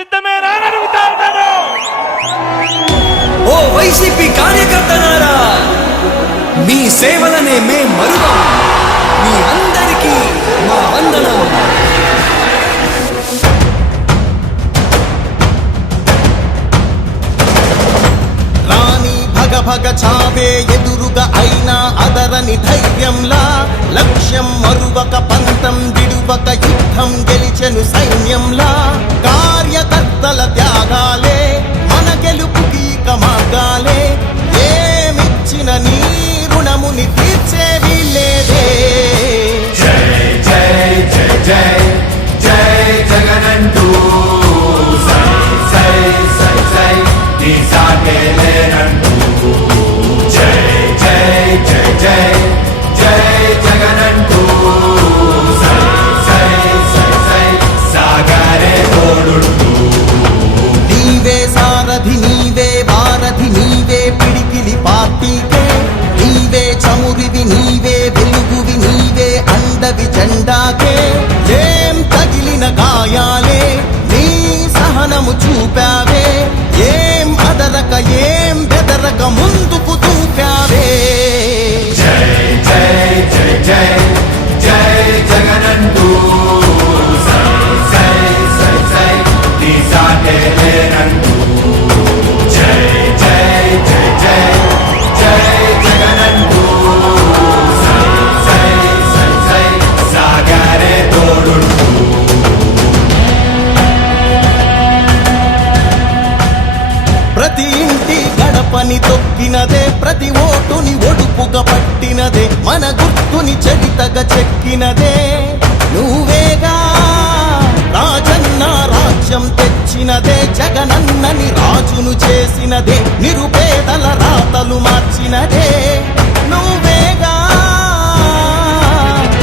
సిద్ధమేనా అని అడుగుతా ఉన్నాను. ఓ వైసీపీ కార్యకర్తలారా, మీ సేవలనే మే మరువం. మీ అందరికీ మా వందనం. రాణి భగ భగ చావే ఎదురుగా అయినా అదరని ధైర్యంలా, లక్ష్యం మరువక పంతం విడువక యుద్ధం గెలిచెను సైన్యంలా. కార్యకర్తల త్యాగాలే మన గెలుపుకి మార్గాలే. ఏమిచ్చిన నీ రుణముని తీర్చేవి లేదే. జై జై జై జై జై జగనంటూ సై సై సై సై నీ సాగే లేనంటూ. జై జై జై జై జై జగనంటూ సై సై సై సై సాగరే తోడుంటూ. నీవే సారథి నీవే వారధి నీవే పిడికిలి పార్టీకే. నీవే చమురివి నీవే వెలుగువి నీవే అండవి జెండాకే. ఏం తగిలిన గాయాలే నీ సహనము చూపావే. ఏం అదరక ఏం బెదరక ముందుకు దూకావే. జై జై జై జై జై జగనంటూ సై సై సై సై నీ సాగే లేనంటూ. జై జై జై జై జై జగనంటూ సై సై సై సై సాగరే తోడుంటూ. ప్రతి ఇంటి గడపని తొక్కినదే, ప్రతి ఓటుని ఒడుపుగా పట్టినదే, మన గుర్తుని చరితగా చెక్కినదే నువ్వేగా. రాజన్న రాజ్యం తెచ్చినదే, జగనన్నని రాజును చేసినదే, నిరుపేదల రాతలు మార్చినదే నువ్వేగా.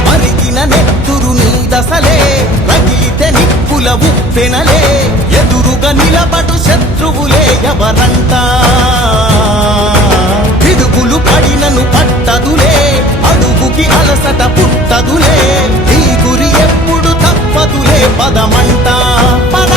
మరిగిన నెత్తురు నీ దశలే, రగిలితే నిప్పుల ఉప్పెనలే. ఎదురుగా నిలబడు శత్రువులే ఎవరంట. పిడుగులు పడినను పట్టదులే, అడుగుకి అలసట పుట్టదులే. ఈ గురి ఎప్పుడు తప్పదులే, పదమంట పద.